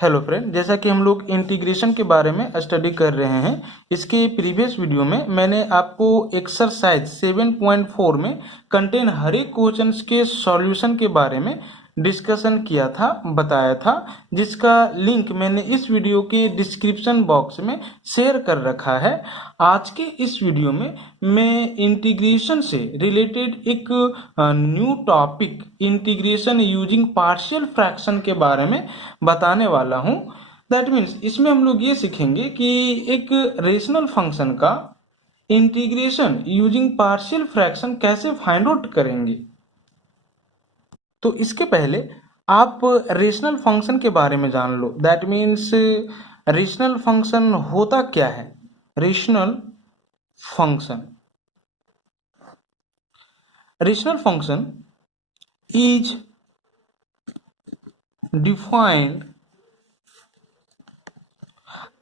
Hello friend, जैसा कि हम लोग इंटीग्रेशन के बारे में स्टडी कर रहे हैं, इसके प्रीवियस वीडियो में मैंने आपको एक्सरसाइज 7.4 में कंटेन हर एक क्वेश्चंस के सॉल्यूशन के बारे में डिस्कशन किया था, बताया था, जिसका लिंक मैंने इस वीडियो के डिस्क्रिप्शन बॉक्स में शेयर कर रखा है। आज के इस वीडियो में मैं इंटीग्रेशन से रिलेटेड एक new topic integration using partial fraction के बारे में बताने वाला हूं। दैट मीन्स इसमें हम लोग ये सीखेंगे कि एक रेशनल फंक्शन का इंटीग्रेशन यूजिंग पार्शियल फ्रैक्शन कैसे फाइंड आउट करेंगे। तो इसके पहले आप रेशनल फंक्शन के बारे में जान लो। दैट मीन्स रेशनल फंक्शन होता क्या है। Rational function is defined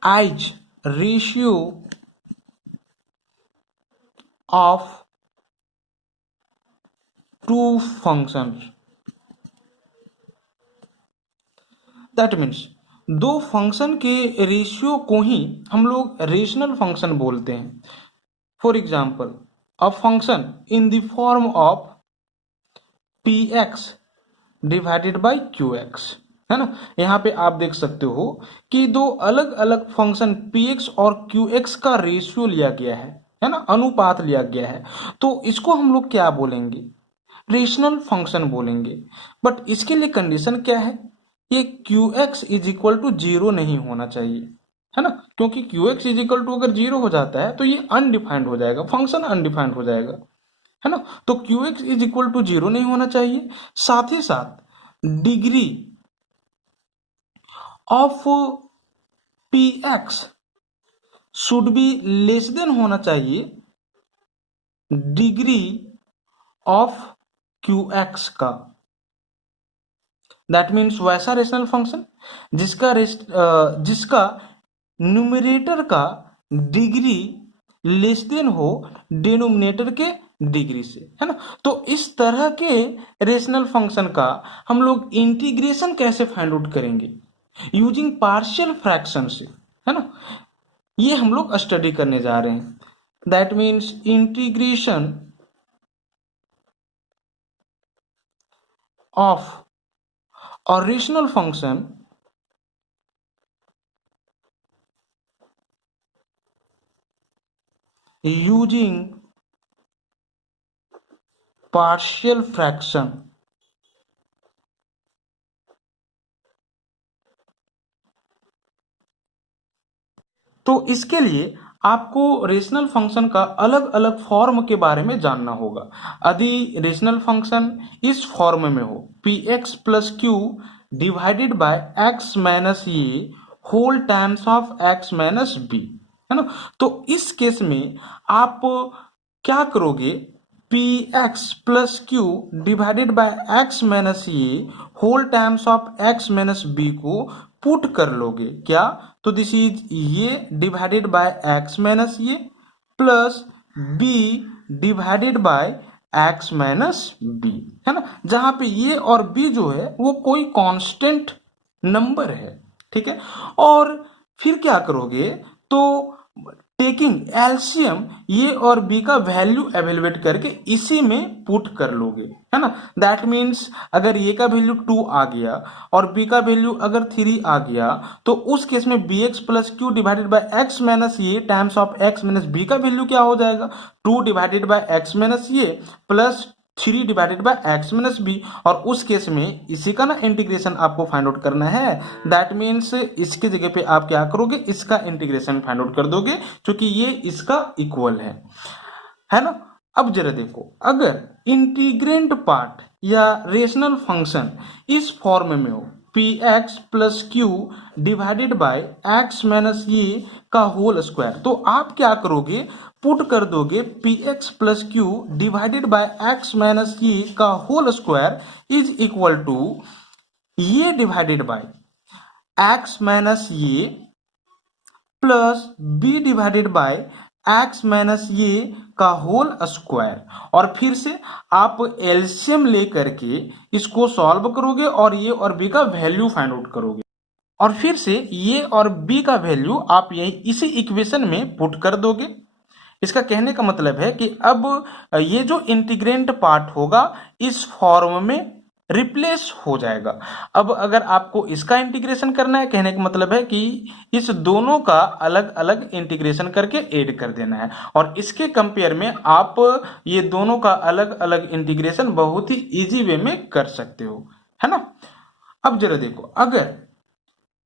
as ratio of two functions। That means दो फंक्शन के रेशियो को ही हम लोग रेशनल फंक्शन बोलते हैं। For example, a function in the form of P x divided by Q x, है ना। यहाँ पे आप देख सकते हो कि दो अलग अलग फंक्शन पी एक्स और क्यू एक्स का रेशियो लिया गया है ना, अनुपात लिया गया है। तो इसको हम लोग क्या बोलेंगे, रेशनल फंक्शन बोलेंगे। बट इसके लिए कंडीशन क्या है, ये Q X is equal to zero नहीं होना चाहिए, है ना, क्योंकि Q X is equal to अगर जीरो हो जाता है तो ये अनडिफाइंड हो जाएगा, फंक्शन अनडिफाइंड हो जाएगा, है ना। तो Q X is equal to zero नहीं होना चाहिए। साथ ही साथ degree of P X should be less than होना चाहिए डिग्री ऑफ क्यू एक्स का। दैट मीन्स वैसा रेशनल फंक्शन जिसका न्यूमरेटर का डिग्री लेस देन हो डिनोमिनेटर के डिग्री से, है ना। तो इस तरह के रेशनल फंक्शन का हम लोग इंटीग्रेशन कैसे फाइंड आउट करेंगे, यूजिंग पार्शियल फ्रैक्शन से, है ना। ये हम लोग स्टडी करने जा रहे हैं। That means integration of a rational function using partial fraction। तो इसके लिए आपको रेशनल फंक्शन का अलग अलग फॉर्म के बारे में जानना होगा। यदि रेशनल फंक्शन इस फॉर्म में हो P X plus Q divided by X minus A whole times of X minus B, है ना। तो इस केस में आप क्या करोगे, P X plus Q divided by X minus A whole times of X minus B को put कर लोगे क्या, तो this is A divided by X minus ये plus B divided by X minus B, है ना, जहां पे ये और बी जो है वो कोई कांस्टेंट नंबर है, ठीक है। और फिर क्या करोगे, तो टेकिंग एलसीएम ये और बी का वैल्यू एवेलुएट करके इसी में पुट कर लोगे, है ना। दैट मीन्स अगर ये का वैल्यू 2 आ गया और बी का वैल्यू अगर 3 आ गया, तो उस केस में B X plus Q divided by X minus A times of X minus B का वैल्यू क्या हो जाएगा, 2 डिवाइडेड बाय एक्स माइनस ये plus 3 divided by X minus B. और उस केस में इसी का ना इंटीग्रेशन आपको फाइंड आउट करना है। दैट मीन्स इसकी जगह पे आप क्या करोगे, इसका इंटीग्रेशन फाइंड आउट कर दोगे, क्योंकि ये इसका इक्वल है ना। अब जरा देखो, अगर इंटीग्रेंट पार्ट या रेशनल फंक्शन इस फॉर्म में हो P X plus Q divided by X minus ये का होल स्क्वायर, तो आप क्या करोगे, पुट कर दोगे P X plus Q divided by X minus ये का whole square is equal to ये डिवाइडेड बाय एक्स माइनस ये plus B divided by X minus ये का होल स्क्वायर। और फिर से आप एलसीएम लेकर के इसको सॉल्व करोगे और ये और बी का वैल्यू फाइंड आउट करोगे। और फिर से ये और बी का वैल्यू आप यही इसी इक्वेशन में पुट कर दोगे। इसका कहने का मतलब है कि अब ये जो इंटीग्रेंट पार्ट होगा इस फॉर्म में रिप्लेस हो जाएगा। अब अगर आपको इसका इंटीग्रेशन करना है, कहने का मतलब है कि इस दोनों का अलग अलग इंटीग्रेशन करके ऐड कर देना है, और इसके कंपेयर में आप ये दोनों का अलग अलग इंटीग्रेशन बहुत ही इजी वे में कर सकते हो, है ना। अब जरा देखो, अगर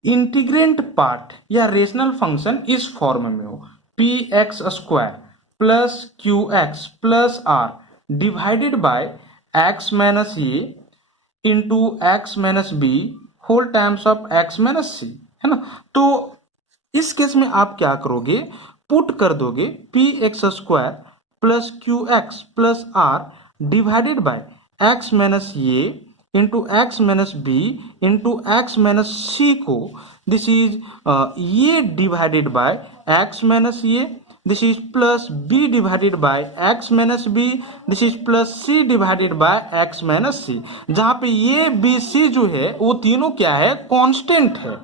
इंटीग्रेंट पार्ट या रेशनल फंक्शन इस फॉर्म में हो P X square plus Q X plus R divided by X minus A into X minus B whole times of X minus C, है ना। तो इस केस में आप क्या करोगे, पुट कर दोगे P X square plus Q X plus R divided by X minus A into X minus B into X minus C को, this is A divided by X minus A, this is plus b divided by x minus B, this is plus c divided by x minus C, जहां पे ये b c जो है वो तीनों क्या है, कांस्टेंट है।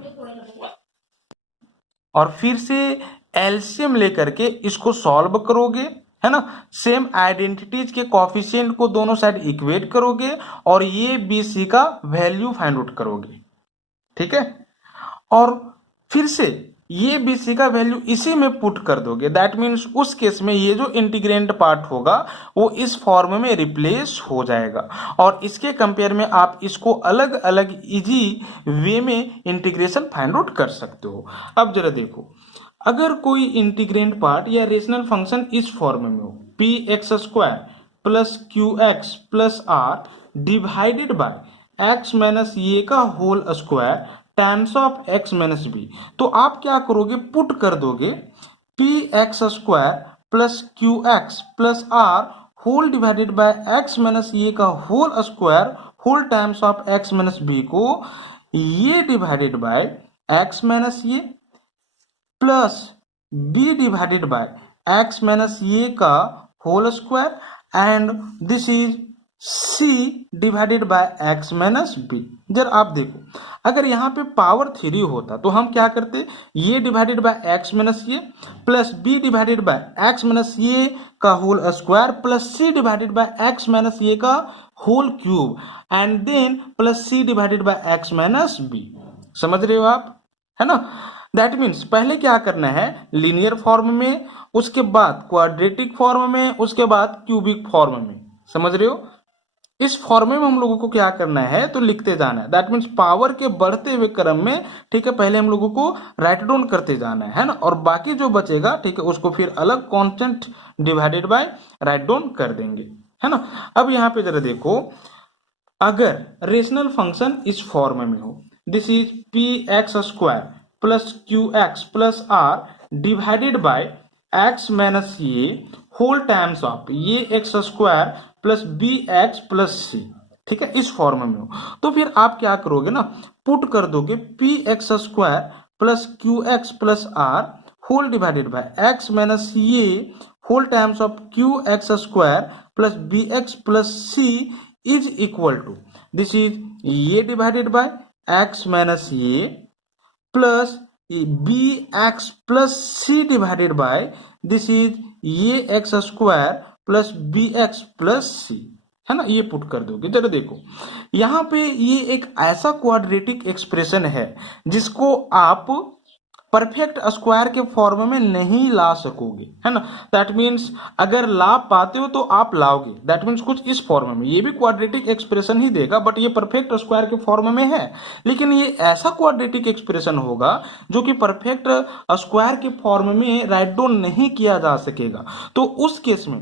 और फिर से एलसीएम लेकर के इसको सॉल्व करोगे, है ना। सेम आइडेंटिटीज के कोफिशिएंट को दोनों साइड इक्वेट करोगे और ये बी सी का वैल्यू फाइंड आउट करोगे, ठीक है। और फिर से ये बी सी का वैल्यू इसी में पुट कर दोगे। दैट मीन्स उस केस में ये जो इंटीग्रेंट पार्ट होगा वो इस फॉर्म में रिप्लेस हो जाएगा, और इसके कंपेयर में आप इसको अलग अलग इजी वे में इंटीग्रेशन फाइंड आउट कर सकते हो। अब जरा देखो, अगर कोई इंटीग्रेंट पार्ट या रेशनल फंक्शन इस फॉर्म में हो P X square plus Q X plus R divided by X minus ये का whole square times of X minus B, तो आप क्या करोगे, पुट कर दोगे P X square plus Q X plus R whole divided by X minus ये का whole square whole times of X minus B को ये डिवाइडेड बाय एक्स माइनस ये plus B divided by X minus ये का whole square and this is C divided by X minus B. जरा आप देखो, अगर यहाँ पे पावर 3 होता तो हम क्या करते, ये डिवाइडेड बाय एक्स माइनस ये plus B divided by X minus ये का whole square plus C divided by X minus ये का whole cube and then plus C divided by X minus B. समझ रहे हो आप, है ना। दैट मीन्स पहले क्या करना है, लीनियर फॉर्म में, उसके बाद क्वाड्रेटिक फॉर्म में, उसके बाद क्यूबिक फॉर्म में। समझ रहे हो, इस फॉर्म में हम लोगों को क्या करना है, तो लिखते जाना है। दैट मीन्स पावर के बढ़ते हुए क्रम में, ठीक है, पहले हम लोगों को राइट डाउन करते जाना है ना, और बाकी जो बचेगा, ठीक है, उसको फिर अलग constant divided by write down कर देंगे, है ना। अब यहाँ पे जरा देखो, अगर रेशनल फंक्शन इस फॉर्म में हो, this is P X square plus Q X plus R divided by X minus A whole times of A X square plus B X plus C, ठीक है, इस फॉर्म में हो, तो फिर आप क्या करोगे ना, पुट कर दोगे P X square plus Q X plus R whole divided by X minus A whole times of Q X square plus B X plus C is equal to, this is A divided by X minus ये plus B X plus C divided by this is A X square plus B X plus C, है ना, ये put कर दोगे। जरा देखो, यहां पे ये एक ऐसा क्वाड्रेटिक एक्सप्रेशन है जिसको आप परफेक्ट स्क्वायर के फॉर्म में नहीं ला सकोगे, है ना। दैट मीन्स अगर ला पाते हो तो आप लाओगे, दैट मीन्स कुछ इस फॉर्म में, ये भी क्वाड्रेटिक एक्सप्रेशन ही देगा, बट ये परफेक्ट स्क्वायर के फॉर्म में है, लेकिन ये ऐसा क्वाड्रेटिक एक्सप्रेशन होगा जो कि परफेक्ट स्क्वायर के फॉर्म में राइट डाउन नहीं किया जा सकेगा। तो उस केस में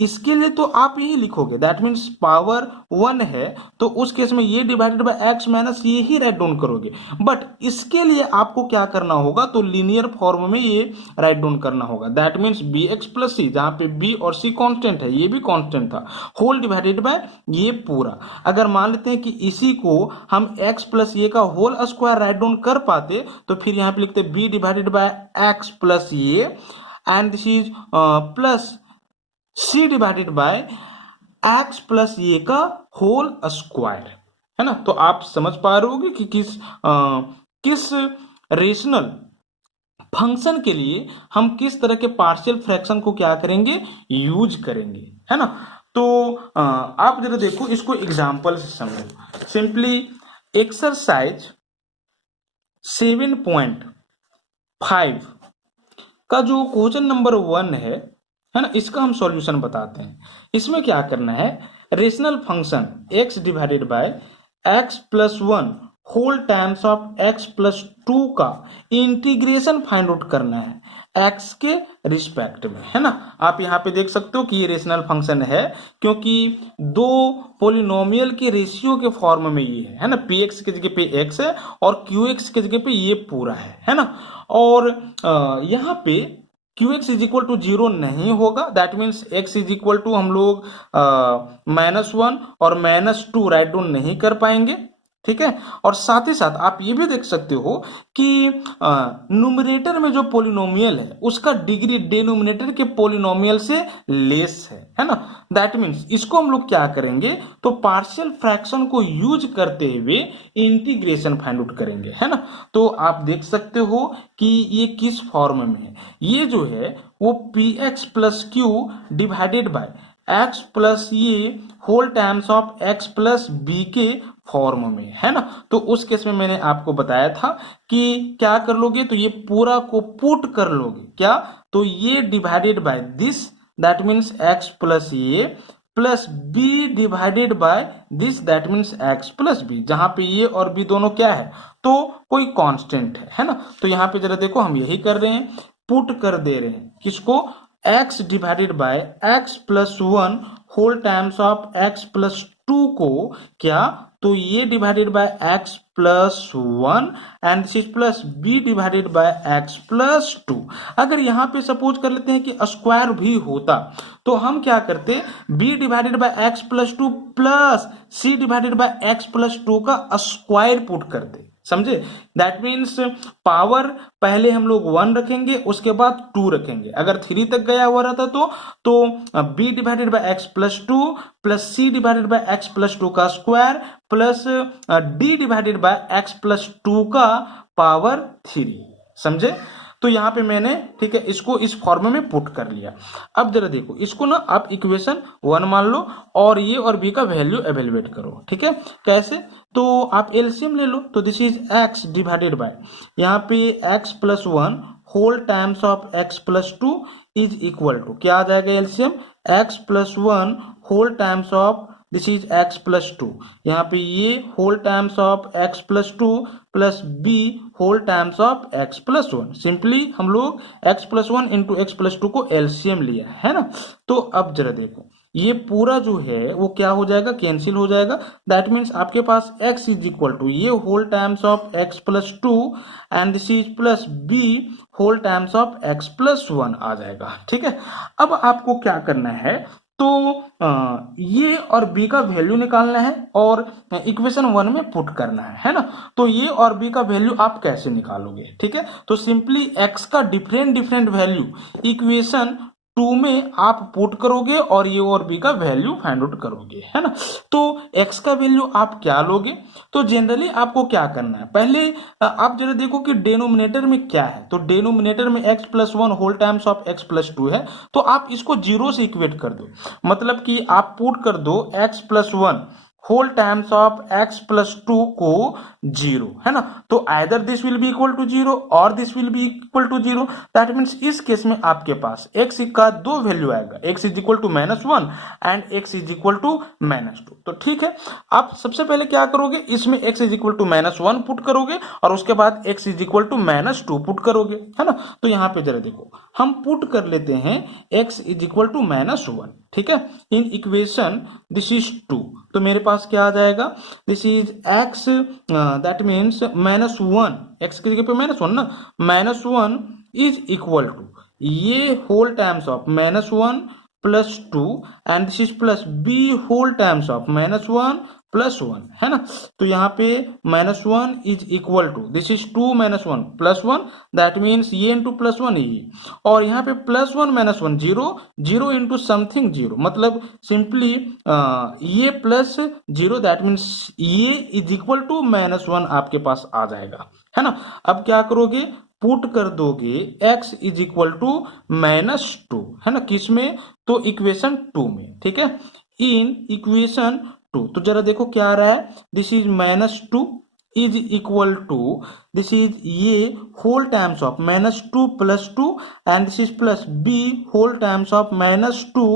इसके लिए तो आप यही लिखोगे, दैट मीन्स पावर 1 है, तो उस केस में ये डिवाइडेड बाय एक्स माइनस ये ही राइट डाउन करोगे। बट इसके लिए आपको क्या करना होगा, तो लीनियर फॉर्म में ये राइट डाउन करना होगा। That means B X plus C, जहां पे बी और सी कांस्टेंट है, ये भी कांस्टेंट था, होल डिवाइडेड बाय ये पूरा। अगर मान लेते हैं कि इसी को हम एक्स प्लस ये का होल स्क्वायर राइट डाउन कर पाते, तो फिर यहाँ पे लिखते B divided by X plus A and this is plus C divided by X plus A का होल स्क्वायर, है ना। तो आप समझ पा रहे होगे कि किस किस रेशनल फंक्शन के लिए हम किस तरह के पार्शियल फ्रैक्शन को क्या करेंगे, यूज करेंगे, है ना। तो आप जरा देखो इसको एग्जांपल से समझो। सिंपली एक्सरसाइज 7.5 का जो क्वेश्चन नंबर 1 है ना, इसका हम सॉल्यूशन बताते हैं। इसमें क्या करना है, rational function x divided by x plus 1 whole times of x plus 2 का इंटीग्रेशन फाइंड आउट करना है x के रिस्पेक्ट में, है ना। आप यहाँ पे देख सकते हो कि ये रेशनल फंक्शन है क्योंकि दो पोलिनोमियल के रेशियो के फॉर्म में ये है ना। px की जगह पे x है और qx की जगह पे ये पूरा है ना। और यहाँ पे QX इज इक्वल टू 0 नहीं होगा, that means x is equal to हम लोग -1 और -2 राइट डाउन नहीं कर पाएंगे, ठीक है। और साथ ही साथ आप ये भी देख सकते हो कि न्यूमरेटर में जो पोलिनोमियल है उसका डिग्री डिनोमिनेटर के पोलिनोमियल से लेस है ना। दैट मीन्स इसको हम लोग क्या करेंगे, तो पार्शियल फ्रैक्शन को यूज करते हुए इंटीग्रेशन फाइंड आउट करेंगे, है ना। तो आप देख सकते हो कि ये किस फॉर्म में है, ये जो है वो px plus Q divided by x plus A whole times of x plus B के फॉर्म में, है ना। तो उस केस में मैंने आपको बताया था कि क्या कर लोगे, तो ये पूरा को पुट कर लोगे क्या, तो ये divided by this, that means x plus A plus B divided by this, that means x plus B, जहां पे ये और बी दोनों क्या है, तो कोई कांस्टेंट है ना। तो यहाँ पे जरा देखो हम यही कर रहे हैं, पुट कर दे रहे हैं किसको, x divided by x plus 1 whole times of x plus 2 को क्या, तो ये divided by x plus 1 and this is plus b divided by x plus 2। अगर यहाँ पे सपोज कर लेते हैं कि स्क्वायर भी होता तो हम क्या करते, b divided by x plus 2 plus c divided by x plus 2 का स्क्वायर पुट करते, समझे। दैट मीन्स पावर पहले हम लोग 1 रखेंगे उसके बाद 2 रखेंगे, अगर 3 तक गया हुआ रहता तो b divided by x plus 2 plus c divided by x plus 2 का square plus d divided by x plus 2 का पावर 3, समझे। तो यहाँ पे मैंने, ठीक है, इसको इस फॉर्म में पुट कर लिया। अब जरा देखो इसको ना आप इक्वेशन 1 मान लो और ये और बी का वैल्यू एवेलुएट करो, ठीक है। कैसे, तो आप एलसीएम ले लो, तो this is x divided by यहाँ पे x plus 1 whole times of x plus 2 is equal to क्या आ जाएगा, LCM x plus 1 whole times of this is x plus 2, यहाँ पे ये whole times of x plus 2 plus b whole times of x plus 1। Simply हम लोग x plus 1 into x plus 2 को LCM लिया है ना। तो अब जरा देखो ये पूरा जो है वो क्या हो जाएगा, कैंसिल हो जाएगा। दैट मीन्स आपके पास x इज इक्वल टू ये whole times of x plus 2 and this is plus b whole times of x plus 1 आ जाएगा, ठीक है। अब आपको क्या करना है, तो ये और b का वैल्यू निकालना है और इक्वेशन 1 में पुट करना है ना। तो ये और b का वैल्यू आप कैसे निकालोगे, ठीक है। तो सिंपली x का डिफरेंट वैल्यू इक्वेशन 2 में आप पुट करोगे और ये और b का वैल्यू फाइंड आउट करोगे, है ना। तो x का वैल्यू आप क्या लोगे, तो जनरली आपको क्या करना है, पहले आप जरा देखो कि डिनोमिनेटर में क्या है, तो डिनोमिनेटर में x plus 1 whole times of x plus 2 है, तो आप इसको 0 से इक्वेट कर दो, मतलब कि आप पुट कर दो x plus 1 whole times of x plus 2 को 0, है ना। तो either this will be equal to 0 और this will be equal to 0, that means इस केस में आपके पास x का दो वैल्यू आएगा, x is equal to -1 and x is equal to -2। तो ठीक है, आप सबसे पहले क्या करोगे, इसमें x is equal to -1 put करोगे और उसके बाद x is equal to -2 put करोगे, है ना। तो यहाँ पे जरा देखो हम पुट कर लेते हैं x इज इक्वल टू -1, ठीक है, इन इक्वेशन दिस इज 2। तो मेरे पास क्या आ जाएगा, this is x that means -1, x की जगह पे -1 ना, -1 इज इक्वल टू ये whole times of -1 plus 2 and this is plus b whole times of -1 plus 1, है ना। तो यहाँ पे -1 is equal to this is 2 -1 plus 1, that means ये इंटू प्लस 1 ये, और यहाँ पे प्लस 1 -1 0 0 इंटू समथिंग 0, मतलब सिंपली ये प्लस 0 दैट मीन्स ये इज इक्वल टू -1 आपके पास आ जाएगा, है ना। अब क्या करोगे, पुट कर दोगे x इज इक्वल टू -2, है ना, किसमें, तो इक्वेशन 2 में, ठीक है, इन इक्वेशन 2। तो जरा देखो क्या आ रहा है, this is -2 is equal to, this is A whole times of -2 + 2 and this is plus b whole times of -2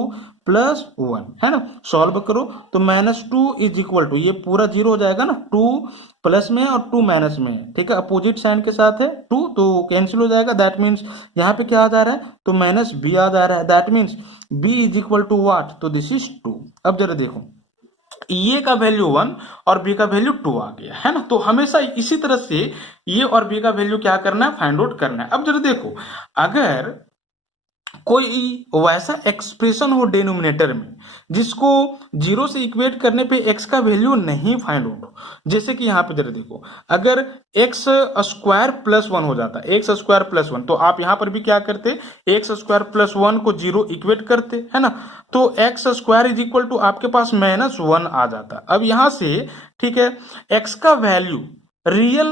+ 1, है ना। सॉल्व करो तो -2 इज इक्वल टू, ये पूरा जीरो हो जाएगा ना, 2 प्लस में और 2 माइनस में, ठीक है, अपोजिट साइन के साथ है 2 तो कैंसिल हो जाएगा। दैट मीन्स यहाँ पे क्या आ जा रहा है, तो -b आ जा रहा है। That means b is equal to what, तो दिस इज 2। अब जरा देखो, ए का वैल्यू 1 और बी का वैल्यू 2 आ गया, है ना। तो हमेशा इसी तरह से ए और बी का वैल्यू क्या करना है, फाइंड आउट करना है। अब जरा देखो, अगर कोई वैसा एक्सप्रेशन हो डिनोमिनेटर में जिसको जीरो से इक्वेट करने पे x का वैल्यू नहीं फाइंड आउट हो, जैसे कि यहाँ पे जरा देखो, अगर x स्क्वायर प्लस 1 हो जाता, x स्क्वायर प्लस 1, तो आप यहाँ पर भी क्या करते, x स्क्वायर प्लस 1 को जीरो इक्वेट करते, है ना। तो x square is equal to आपके पास -1 आ जाता। अब यहाँ से, ठीक है, x का वैल्यू रियल,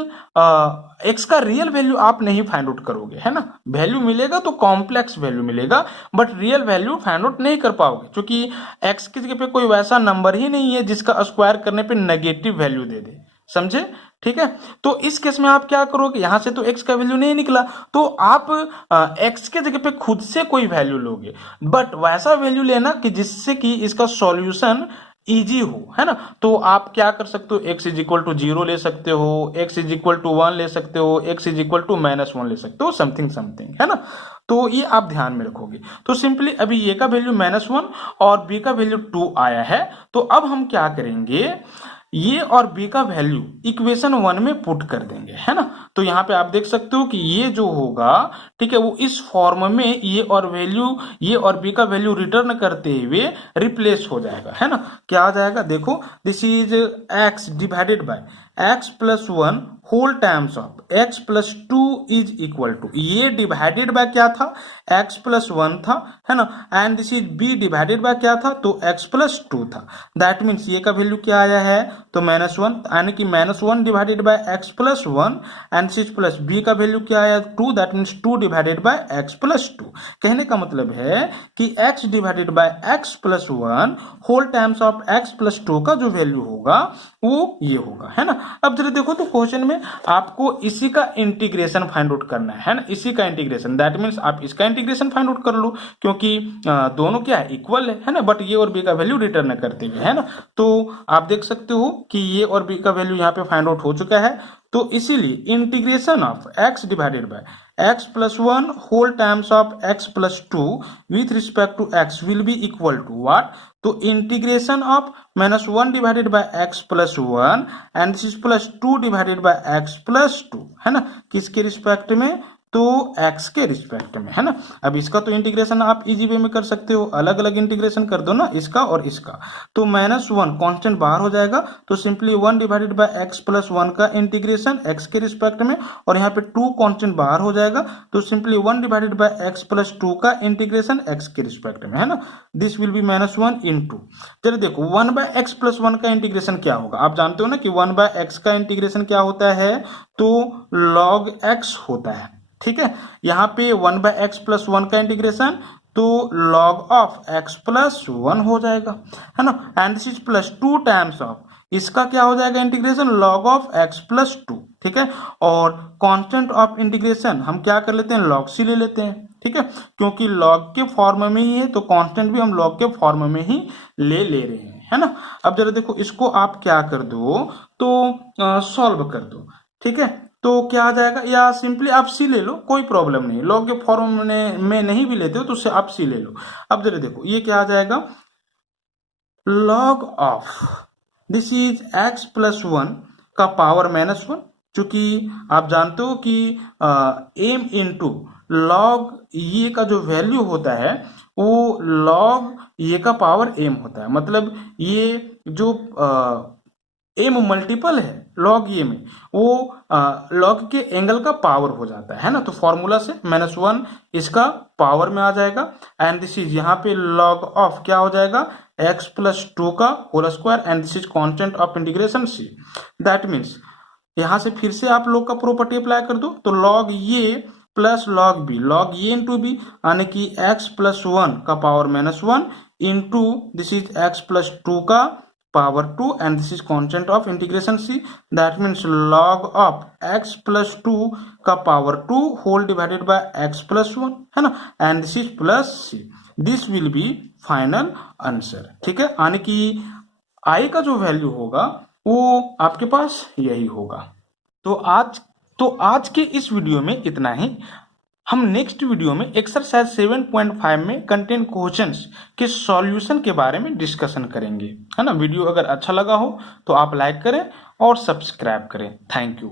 एक्स का रियल वैल्यू आप नहीं फाइंड आउट करोगे, है ना। वैल्यू मिलेगा तो कॉम्प्लेक्स वैल्यू मिलेगा, but real value find out नहीं कर पाओगे, क्योंकि एक्स की जगह पे कोई वैसा नंबर ही नहीं है जिसका स्क्वायर करने पे नेगेटिव वैल्यू दे दे, समझे, ठीक है। तो इस केस में आप क्या करोगे, यहां से तो एक्स का वैल्यू नहीं निकला, तो आप एक्स के जगह पे खुद से कोई वैल्यू लोगे, बट वैसा वैल्यू लेना कि जिससे कि इसका सॉल्यूशन इजी हो, है ना। तो आप क्या कर सकते हो, x इज इक्वल टू 0 ले सकते हो, x इज इक्वल टू 1 ले सकते हो, x इज इक्वल टू -1 ले सकते हो, समथिंग समथिंग, है ना। तो ये आप ध्यान में रखोगे। तो सिंपली अभी ये का वैल्यू -1 और b का वैल्यू 2 आया है, तो अब हम क्या करेंगे, ये और b का वैल्यू इक्वेशन 1 में पुट कर देंगे, है ना। तो यहाँ पे आप देख सकते हो कि ये जो होगा, ठीक है, वो इस फॉर्म में ये और b का वैल्यू रिटर्न करते हुए रिप्लेस हो जाएगा, है ना। क्या आ जाएगा, देखो, this is x divided by x plus 1 whole times of x plus 2 is equal to, ये डिवाइडेड बाय क्या था, x प्लस 1 था, है ना, and this is b divided by क्या था, तो x प्लस 2 था। दैट मीन्स ये का वैल्यू क्या आया है, तो -1, यानी कि -1 divided by x plus 1 and this is plus b का वैल्यू क्या आया, 2, that means 2 divided by x plus 2। कहने का मतलब है कि x divided by x plus 1 whole times of x plus 2 का जो वैल्यू होगा वो ये होगा, है ना। अब जरा देखो, तो क्वेश्चन में आपको इसी का इंटीग्रेशन फाइंड आउट करना है ना, इसी का इंटीग्रेशन, दैट मीन्स आप इसका इंटीग्रेशन फाइंड आउट कर लो, क्योंकि दोनों क्या है, इक्वल है ना, बट ये और बी का वैल्यू रिटर्न करते हुए, है ना। तो आप देख सकते हो कि ये और बी का वैल्यू यहाँ पे फाइंड आउट हो चुका है, तो इसीलिए integration of x divided by x plus 1 whole times of x plus 2 with respect to x will be equal to what, तो integration of -1 divided by x plus 1 and this is plus 2 divided by x plus 2, है ना, किसके respect में, तो x के respect में, है ना। अब इसका तो इंटीग्रेशन आप इजी वे में कर सकते हो, अलग अलग इंटीग्रेशन कर दो ना, इसका और इसका, तो -1 कांस्टेंट बाहर हो जाएगा, तो simply 1 divided by x plus 1 का इंटीग्रेशन x के रिस्पेक्ट में, और यहाँ पे 2 कांस्टेंट बाहर हो जाएगा, तो simply 1 divided by x plus 2 का इंटीग्रेशन x के रिस्पेक्ट में, है ना। दिस विल बी -1 इंटू, चलिए देखो 1 बाय x प्लस 1 का इंटीग्रेशन क्या होगा, आप जानते हो ना कि 1 बाय x का इंटीग्रेशन क्या होता है, तो log x होता है, ठीक है। यहाँ पे 1 बाय एक्स प्लस 1 का इंटीग्रेशन, तो log ऑफ x प्लस 1 हो जाएगा, है ना, and this is plus 2 times of, इसका क्या हो जाएगा integration, log of x plus 2, ठीक है। और कांस्टेंट ऑफ इंटीग्रेशन हम क्या कर लेते हैं, log c ले लेते हैं, ठीक है, क्योंकि log के फॉर्म में ही है, तो कांस्टेंट भी हम log के फॉर्म में ही ले रहे हैं, है ना। अब जरा देखो, इसको आप क्या कर दो, तो सॉल्व कर दो, ठीक है, तो क्या आ जाएगा, या सिंपली आप सी ले लो, कोई प्रॉब्लम नहीं, लॉग के फॉर्म में नहीं भी लेते हो तो उससे आप सी ले लो। अब जरा देखो, ये क्या आ जाएगा, log of this is x plus 1 का पावर -1, चूंकि आप जानते हो कि m इंटू लॉग ये का जो वैल्यू होता है वो लॉग ये का पावर m होता है, मतलब ये जो एम मल्टीपल है लॉग ये में, वो लॉग के एंगल का पावर हो जाता है ना, तो फॉर्मूला से -1 इसका पावर में आ जाएगा, एंड दिस इज यहाँ पे लॉग ऑफ क्या हो जाएगा, x प्लस 2 का whole square, and this is constant of integration c, that means यहाँ से फिर से आप log का प्रॉपर्टी अप्लाई कर दो, तो log ए प्लस log बी, log ए इंटू बी यानी कि x प्लस 1 का power -1 into this is x plus 2 का power 2 and this is constant of integration c, that means log of x plus 2 का power 2 whole divided by x plus 1 है ना, and this is plus c, this will be final answer। ठीक है, यानी कि i का जो value होगा वो आपके पास यही होगा। तो आज के इस वीडियो में इतना ही। हम नेक्स्ट वीडियो में एक्सरसाइज 7.5 में कंटेंट क्वेश्चंस के सॉल्यूशन के बारे में डिस्कशन करेंगे, है ना। वीडियो अगर अच्छा लगा हो तो आप लाइक करें और सब्सक्राइब करें। Thank you.